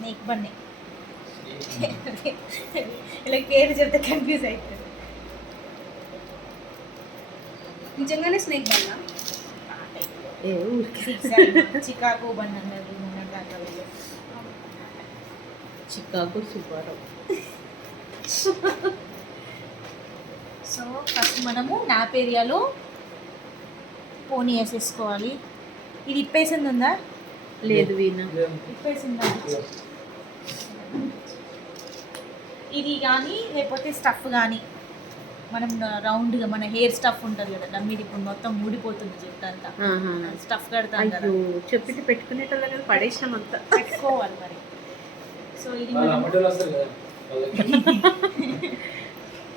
Snake బన్నే ఇలా పేరు చెప్తే కన్ఫ్యూజ్ అవుతుంది. నిజంగానే స్నేక్ బన్నా? చికాగో బన్ అన్నారు దాకా చికాగో సుబ్బారావు. సో ఫస్ట్ మనము నాప్ ఏరియాలో పోనీ వేసేసుకోవాలి. ఇది ఇప్పేసింది ఉందా? లేదు వీణ, ఇప్పేసిందా? ఇది కానీ లేకపోతే స్టఫ్ కానీ మనం రౌండ్గా మన హెయిర్ స్టఫ్ ఉంటుంది కదా డమ్మీది, ఇప్పుడు మొత్తం ఊడిపోతుంది జుట్టు అంతా, స్టఫ్ కడతాం కదా. అయ్యో చెప్పితే పెట్టుకునేటోళ్ళ కదా, పడేసినాం అంతా. పెట్టుకోవాలి మరి. సో ఇది మనం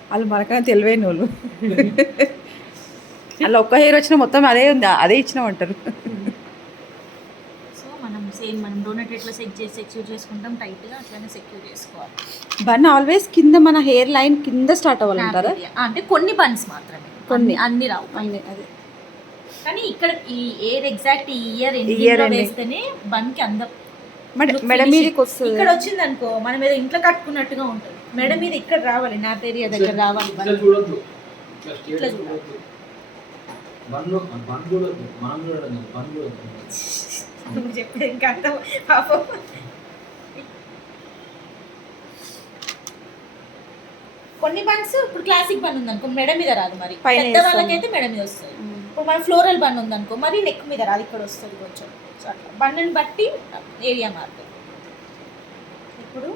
వాళ్ళు మనకన్నా తెలివైన వాళ్ళు. అలా ఒక్క హెయిర్ వచ్చినా మొత్తం అదే ఉంది, అదే ఇచ్చినామంటారు. సో మనం సేమ్ మనం డోనట్ ఎట్లా సెక్యూర్ చేసుకుంటాం టైట్గా, అట్లనే సెక్యూర్ చేసుకోవాలి. బన్ ఆల్వేస్ కింద మన హెయిర్ లైన్ కింద స్టార్ట్ అవ్వాలంటారా? అంటే కొన్ని బన్స్ మాత్రమే, కొన్ని అన్ని రావు. అదే కానీ ఇక్కడ ఈ ఇయర్ ఎగ్జాక్ట్ ఈ ఇయర్ వేస్తేనే బన్కి అందం. మెడ మీదకి వస్తుంది. ఇక్కడ వచ్చింది అనుకో మనం ఏదో ఇంట్లో కట్టుకున్నట్టుగా ఉంటుంది. మెడ మీద ఇక్కడ రావాలి, నా ఏరియా దగ్గర రావాలి. ఇట్లా చూడాలి. నువ్వు చెప్పేది ఇంకా అర్థం పాపం. కొన్ని బన్స్ ఇప్పుడు క్లాసిక్ బన్ ఉందనుకో మెడ మీద రాదు, మరి పెద్ద వాళ్ళకైతే మెడ మీద వస్తుంది. ఇప్పుడు మన ఫ్లోరల్ బన్ ఉందనుకో మరి నెక్ మీద రాదు, ఇక్కడ వస్తుంది కొంచెం. సో అట్లా బన్నని బట్టి ఏరియా మారుతుంది. ఇప్పుడు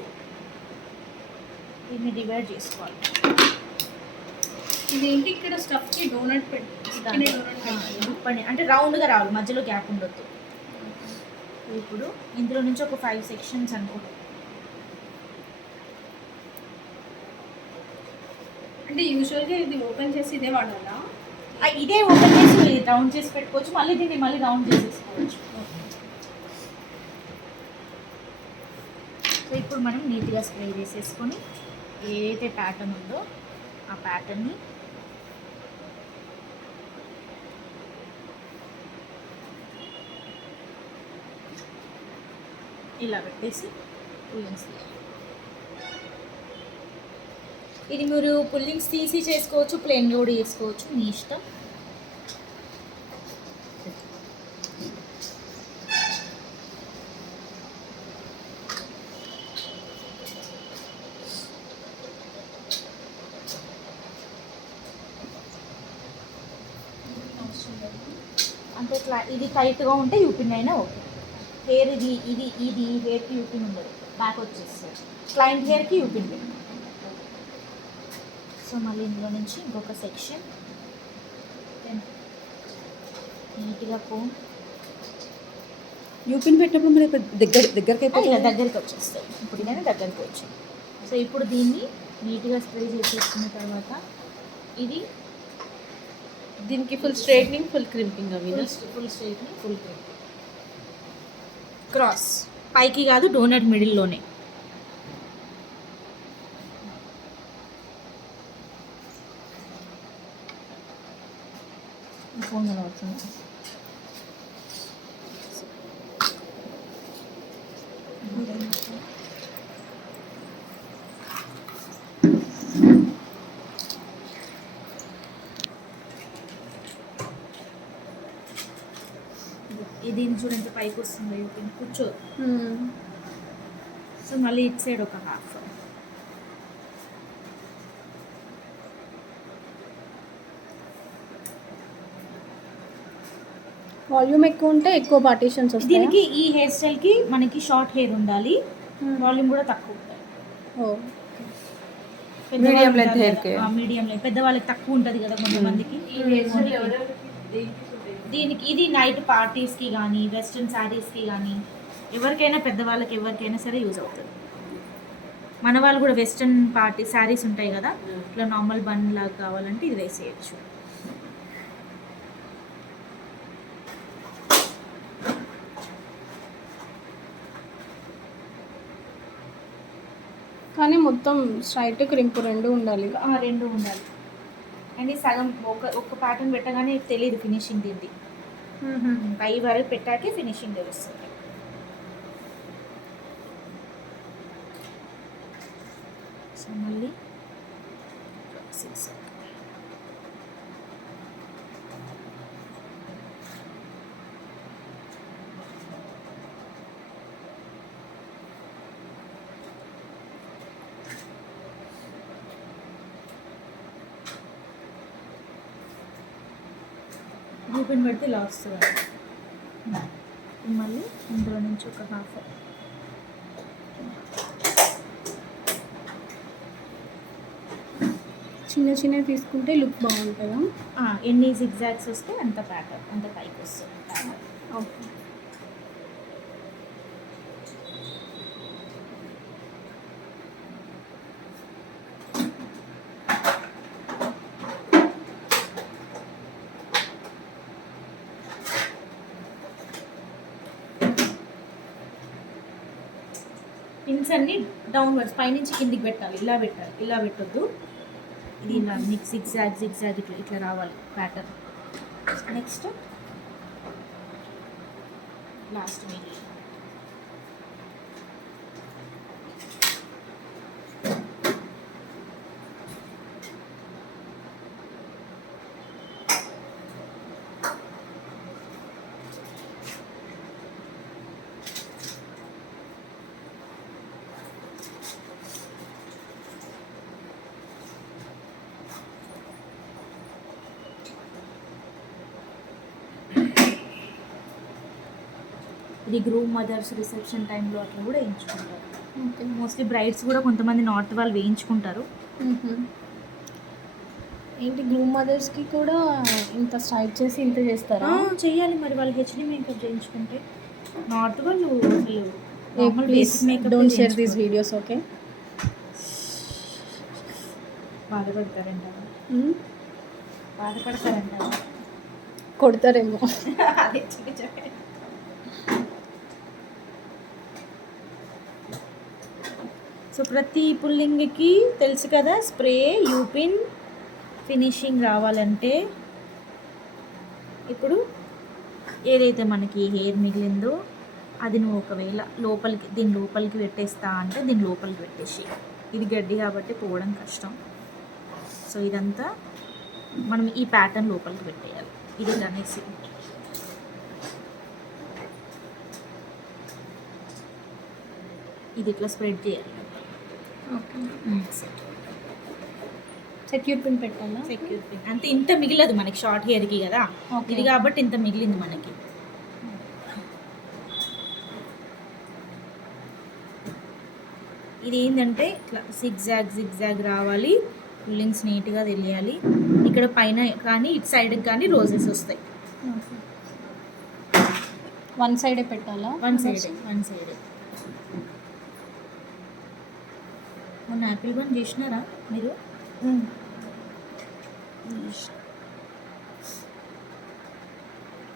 దీన్ని డివైడ్ చేసుకోవాలి. ఇదేంటి ఇక్కడ స్టఫ్కి డోనట్ పెట్టి అంటే రౌండ్గా రావాలి, మధ్యలో గ్యాప్ ఉండొద్దు. ఇప్పుడు ఇందులో నుంచి ఒక 5 సెక్షన్స్ అనుకో. అంటే యూజువల్గా ఇది ఓపెన్ చేసి ఇదే వాడాలా? ఇదే ఓపెన్ చేసి రౌండ్ చేసి పెట్టుకోవచ్చు, మళ్ళీ దీన్ని మళ్ళీ రౌండ్ చేసేసుకోవచ్చు. సో ఇప్పుడు మనం నీట్గా స్ప్రే చేసేసుకొని ఏదైతే ప్యాటర్న్ ఉందో ఆ ప్యాటర్న్ని ఇలా పెట్టేసి పుల్లింగ్స్ తీయాలి. ఇది మీరు పుల్లింగ్స్ తీసి చేసుకోవచ్చు, ప్లెయిన్ కూడా చేసుకోవచ్చు, మీ ఇష్టం. అంటే ఇట్లా ఇది టైట్గా ఉంటే యూపిన్ అయినా ఓకే. హెయిర్ ఇది ఇది ఇది హెయిర్కి యూపిన్ ఉండదు, బ్యాక్ వచ్చేస్తుంది. క్లయింట్ హెయిర్కి యూపిన్ పెట్టు. సో మళ్ళీ ఇందులో నుంచి ఇంకొక సెక్షన్ నీట్గా కోమ్. యూపిన్ పెట్టినప్పుడు మరి దగ్గరికి ఇలా దగ్గరికి వచ్చేస్తుంది. ఇప్పుడు ఇదైనా దగ్గరికి వచ్చింది. సో ఇప్పుడు దీన్ని నీట్గా స్ప్రే చేసేసుకున్న తర్వాత ఇది దీనికి ఫుల్ స్ట్రైట్నింగ్, ఫుల్ క్రింపింగ్ అవి. Full straightening, full crimping. Cross పైకి కాదు, డోనట్ మిడిల్లోనే. ఫోన్ కనబడుతుంది. ఇది చూడండి పైకి వస్తుంది, కూర్చోదు. సో మళ్ళీ ఇటు సైడ్ ఒక హాఫ్. వాల్యూమ్ ఎక్కువ ఉంటే ఎక్కువ పార్టీషన్స్ వస్తాయి. దీనికి ఈ హెయిర్ స్టైల్కి మనకి షార్ట్ హెయిర్ ఉండాలి, వాల్యూమ్ కూడా తక్కువ ఉండాలి. మీడియం లెంత్ హెయిర్కి, మీడియం లెంత్ పెద్దవాళ్ళకి తక్కువ ఉంటుంది కదా కొంతమందికి. దీనికి ఇది నైట్ పార్టీస్కి కానీ వెస్ట్రన్ శారీస్కి కానీ ఎవరికైనా పెద్దవాళ్ళకి ఎవరికైనా సరే యూజ్ అవుతుంది. మన వాళ్ళు కూడా వెస్ట్రన్ పార్టీ శారీస్ ఉంటాయి కదా, ఇట్లా నార్మల్ బన్ లాగా కావాలంటే ఇది వేసేయచ్చు. కానీ మొత్తం స్ట్రైట్ క్రింపు రెండు ఉండాలి. రెండు ఉండాలి. అండ్ సగం ఒక ప్యాటర్న్ పెట్టగానే తెలియదు ఫినిషింగ్ దీన్ని. పై వరకు పెట్టాకే ఫినిషింగ్ తెలుస్తుంది. సో మళ్ళీ 6 ఓపెన్ పెడితే ఇలా వస్తుంది. మళ్ళీ ఇందులో నుంచి ఒక హాఫ్ చిన్న చిన్నవి తీసుకుంటే లుక్ బాగుంటుందా? ఎన్ని జిగ్జాగ్స్ వస్తే అంత ప్యాటర్న్ అంత పైకి వస్తుంది ప్యాటర్న్. ఓకే. పిన్స్ అన్ని డౌన్వర్డ్స్ పైనుంచి కిందికి పెట్టాలి. ఇలా పెట్టాలి, ఇలా పెట్టొద్దు. ఇది ఇలా మీకు జిగ్జాగ్ ఇట్లా ఇట్లా రావాలి ప్యాటర్న్. Next last middle. ఇది గ్రూమ్ మదర్స్ రిసెప్షన్ టైంలో అట్లా కూడా వేయించుకుంటారు. ఓకే. మోస్ట్లీ బ్రైడ్స్ కూడా కొంతమంది నార్త్ వాళ్ళు వేయించుకుంటారు. ఏంటి గ్రూమ్ మదర్స్కి కూడా ఇంత స్టైల్ చేసి ఇంత చేస్తారా? చెయ్యాలి మరి, వాళ్ళు హెచ్డీ మేకప్ చేయించుకుంటే. నార్త్ వాళ్ళు అసలు please don't share these videos. Okay. బాధపడతారంటారా? బాధపడతారంటారా? కొడతారేమో. అదే చెప్పండి. సో ప్రతి పుల్లింగ్కి తెలుసు కదా, స్ప్రే యూపిన్ ఫినిషింగ్ రావాలంటే ఇప్పుడు ఏదైతే మనకి హెయిర్ మిగిలిందో అది నువ్వు ఒకవేళ లోపలికి దీని లోపలికి పెట్టేస్తా అంటే దీని లోపలికి పెట్టేసి, ఇది గడ్డి కాబట్టి పోవడం కష్టం. సో ఇదంతా మనం ఈ ప్యాటర్న్ లోపలికి పెట్టేయాలి. ఇది అనేసి ఇది ఇట్లా స్ప్రెడ్ చేయాలి. ఓకే. సెక్యూర్ పిన్ పెట్టాలా? సెక్యూర్ పిన్ అంతే. ఇంత మిగిలదు మనకి షార్ట్ హెయిర్కి కదా, ఓకే. ఇది కాబట్టి ఇంత మిగిలింది మనకి. ఇది ఏంటంటే ఇట్లా జిగ్జాగ్ రావాలి, పుల్లింగ్స్ నీట్గా తెలియాలి. ఇక్కడ పైన కానీ ఇటు సైడ్కి కానీ రోజెస్ వస్తాయి. వన్ సైడే పెట్టాలా? వన్ సైడే. మొన్న యాపిల్ బన్ చేసినారా మీరు?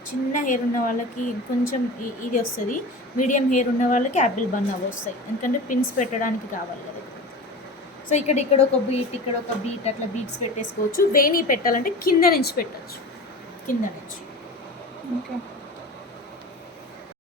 చిన్న హెయిర్ ఉన్న వాళ్ళకి కొంచెం ఇది వస్తుంది, మీడియం హెయిర్ ఉన్న వాళ్ళకి యాపిల్ బన్ అవి వస్తాయి, ఎందుకంటే పిన్స్ పెట్టడానికి కావాలి కదా. సో ఇక్కడ ఒక బీట్, ఇక్కడ ఒక బీట్, అట్లా బీట్స్ పెట్టేసుకోవచ్చు. వేణి పెట్టాలంటే కింద నుంచి పెట్టచ్చు, కింద నుంచి. ఓకే.